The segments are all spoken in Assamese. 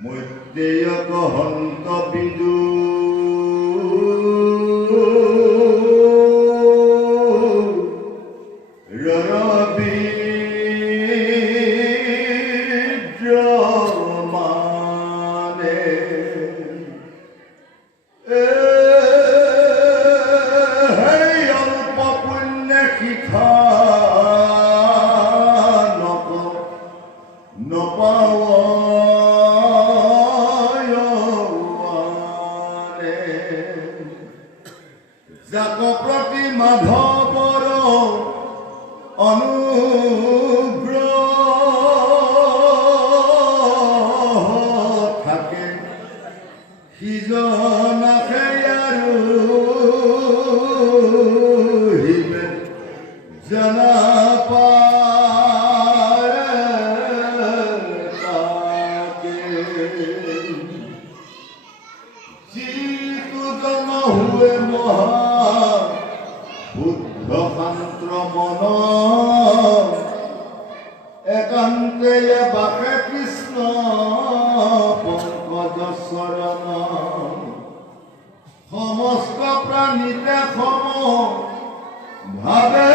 মধ্যেয়ক হন্ত বিদু ৰবি মানে অল্প পুণ্য শিখা নপাও যাক প্ৰতি মাধৱৰ অনুগ্ৰহ থাকে সিজনাকে আৰু হিবে জনা পাকে যিটো জন হুৱে মহা বুদ্ধ শান্ত্ৰ মন একান্তে বাকে কৃষ্ণ পংকজ চৰণ সমস্ত প্ৰাণীতে সম ভাৱে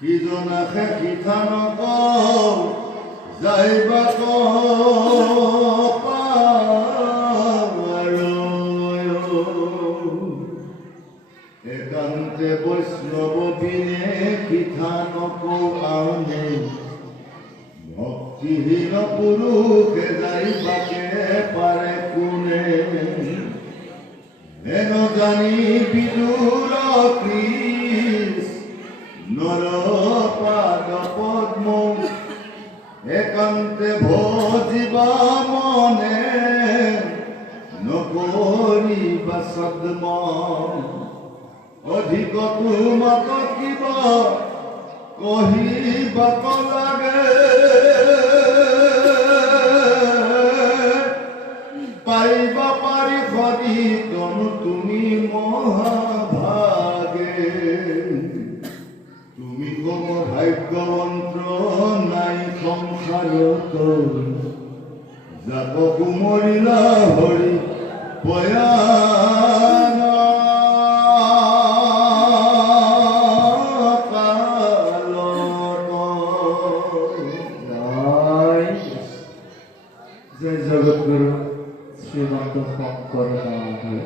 সিজনাকে সিঠা নক যাইবা একান্তে বৈষ্ণৱ বিনে সিঠা নক আনে ভক্তিহীন পুৰুষে যাইবাকে পাৰে কোনে হেন জানি বিদুৰ নৰ পাদ পদ্ম একান্তে ভজিবা মনে নকৰিবা সদ্ম অধিক তোমাক কিবা কহিবাক লাগে পাইবা পাৰি সদি তনু তুমি মহাভাগে তুমি কম ভাগ্যবন্ত নাই সংসাৰত যাক কুমৰিলা হৰি পয়ান জয় জগৎগুৰু শ্ৰীমন্ত শংকৰ মহাশয়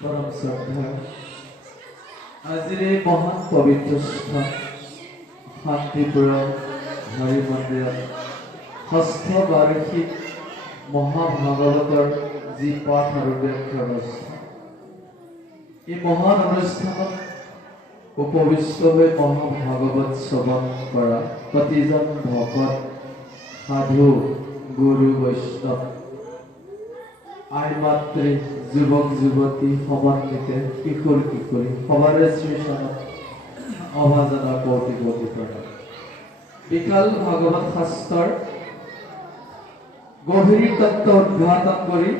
পৰম শ্ৰদ্ধা আজিৰ এই মহান পবিত্ৰ স্থান শান্তিপুৰম হৰি মন্দিৰত ষষ্ঠ বাৰ্ষিক মহাভাগৱতৰ যি পাঠ আৰু ব্যাখ্যা অনুষ্ঠান এই মহান অনুষ্ঠানত উপবিষ্ট হৈ মহাভাগৱত শ্ৰৱণ কৰা প্ৰতিজন ভকত সাধু গুৰু বৈষ্ণৱ আই মাতৃ যুৱক যুৱতী সমন্বিতে কিশোৰ কিশোৰী সবাৰে শ্ৰীচৰণত অভাজনা কোটি কোটি প্ৰণাম। বিশাল ভাগৱত শাস্ত্ৰৰ গভীৰ তত্ত্ব উদ্ঘাটন কৰি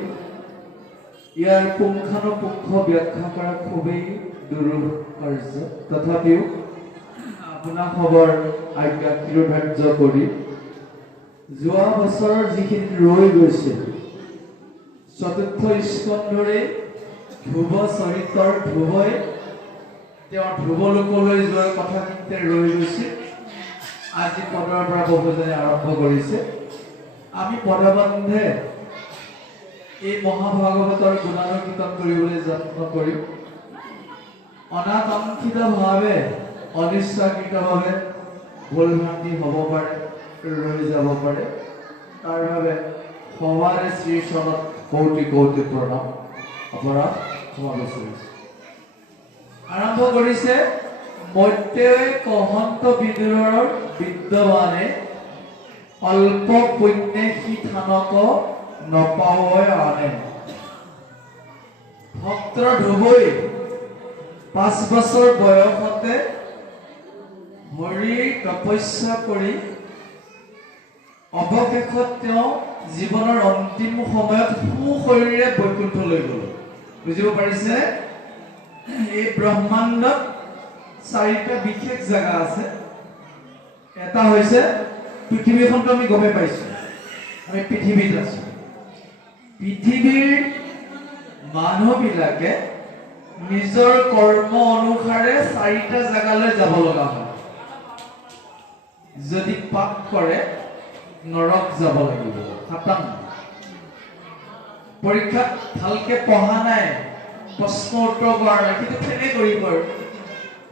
ইয়াৰ পুংখানুপুংখ ব্যাখ্যা কৰা খুবেই দুৰূহ কাৰ্য, তথাপিও আপোনাসৱৰ আজ্ঞা শিৰোধাৰ্য কৰি যোৱা বছৰৰ যিখিনি ৰৈ গৈছিল চতুৰ্থ স্কন্ধৰে ধ্ৰুৱ চৰিত্ৰৰ ধ্ৰুৱই তেওঁৰ ধ্ৰুৱলোকলৈ যোৱাৰ কথাখিনিতে ৰৈ গৈছিল। আজি পদৰ পৰা বহুজনে আৰম্ভ কৰিছে। আমি পদবন্ধে এই মহাভাগৱতৰ গুণানুকীৰ্তন কৰিবলৈ যত্ন কৰিম। অনাকাংক্ষিতভাৱে অনিচ্ছাকৃতভাৱে ভুল ভ্ৰান্তি হ'ব পাৰে, ৰৈ যাব পাৰে। তাৰ বাবে সবাৰে শ্ৰীচৰণত কোটি কোটি প্ৰণাম অপৰাধ ক্ষমা বিচাৰিছোঁ। আৰম্ভ কৰিছে মধ্যে কহন্ত বিদুৰৰ বিদ্যমানে অল্প পুণ্যে সিথানক নপাৱয় আনে। ভক্তৰ ধ্ৰুৱই 5 বছৰ বয়সতে মৰি তপস্যা কৰি অৱশেষত তেওঁ জীৱনৰ অন্তিম সময়ত সুশৰীৰে বৈকুণ্ঠলৈ গ'ল। বুজিব পাৰিছে? এই ব্ৰহ্মাণ্ডত 4টা বিশেষ জাগা আছে। এটা হৈছে পৃথিৱীখনটো আমি গমে পাইছো, আমি পৃথিৱীত আছো। পৃথিৱীৰ মানুহবিলাকে নিজৰ কৰ্ম অনুসাৰে 4টা জাগালৈ যাব লগা হয়। যদি পাপ কৰে নৰক যাব লাগিব। খতম। পৰীক্ষাত ভালকে পঢ়া নাই, প্ৰশ্ন উত্তৰ কৰা নাই, কিন্তু ফেলে কৰিব আৰু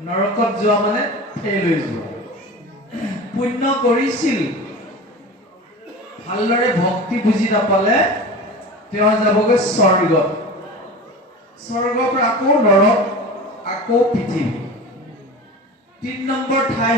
নৰকত যোৱা মানে ফেল হৈ যোৱা। পুণ্য কৰিছিল, ভালদৰে ভক্তি বুজি নাপালে তেওঁ যাবগৈ স্বৰ্গত। স্বৰ্গৰ পৰা আকৌ নৰক, আকৌ পৃথিৱী। 3 নম্বৰ ঠাই